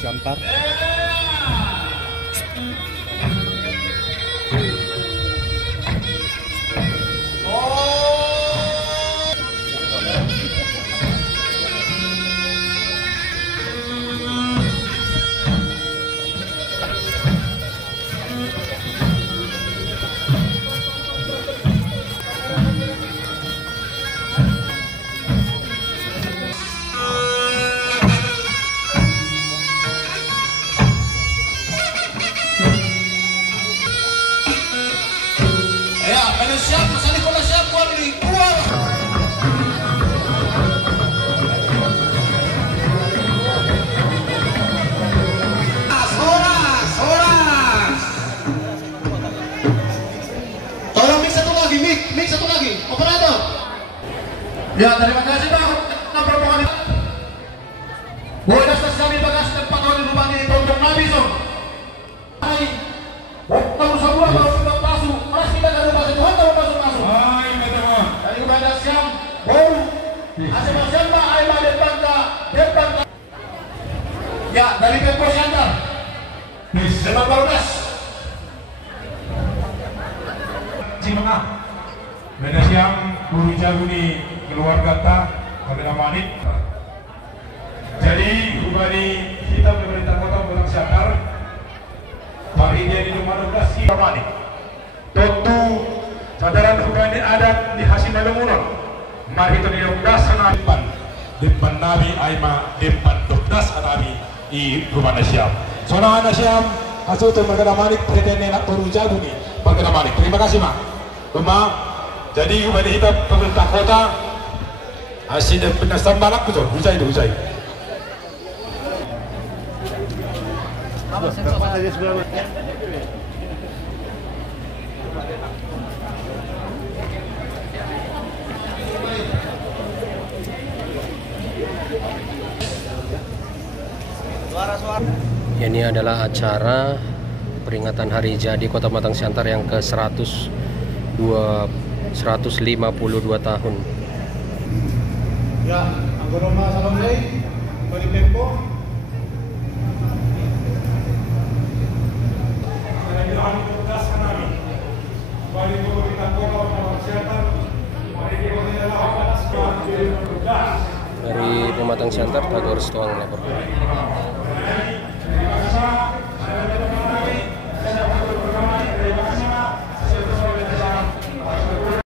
Siantar. Siap, Mas Nikola siap, keluar. Horas. Tolong mix satu lagi, mix satu lagi, operator. Ya, terima kasih Pak. Nampak boleh tas kami bagas tempat kami rumah ini tonton Nabi so. Hai, waktu sabua kalau kita masuk, mas kita kalau masuk Tuhan kalau masuk. Hai, teman. Dari kepada siang, baru. Asal siang tak, ayah depan. Ya, dari Pemko Siantar. Depan Barudas. Cimengah. Pada siang, Guru Jaguni keluarga tak pada Manit. Jadi, Bupati kita pemerintah kota Batang Siantar hari ini di nomor 12 kita Manit. Tentu jajaran Bupati adat di Hasin Lemunun. Mari kita di 12 depan Nabi Aima depan 12 Nabi i Rumah Siam. Soalnya anak Siam hasil tu mereka Manit pretende nak Guru Jaguni mereka Manit. Terima kasih mak. Rumah jadi Bupati kita pemerintah kota hasil penasan balak betul. Hujai. Ini adalah acara peringatan Hari Jadi Kota Batang Siantar yang ke-152 tahun. Ya, anggoroma salam lay, dari Pemko. Dari Pematang Siantar, Tagor Setuang melaporkan.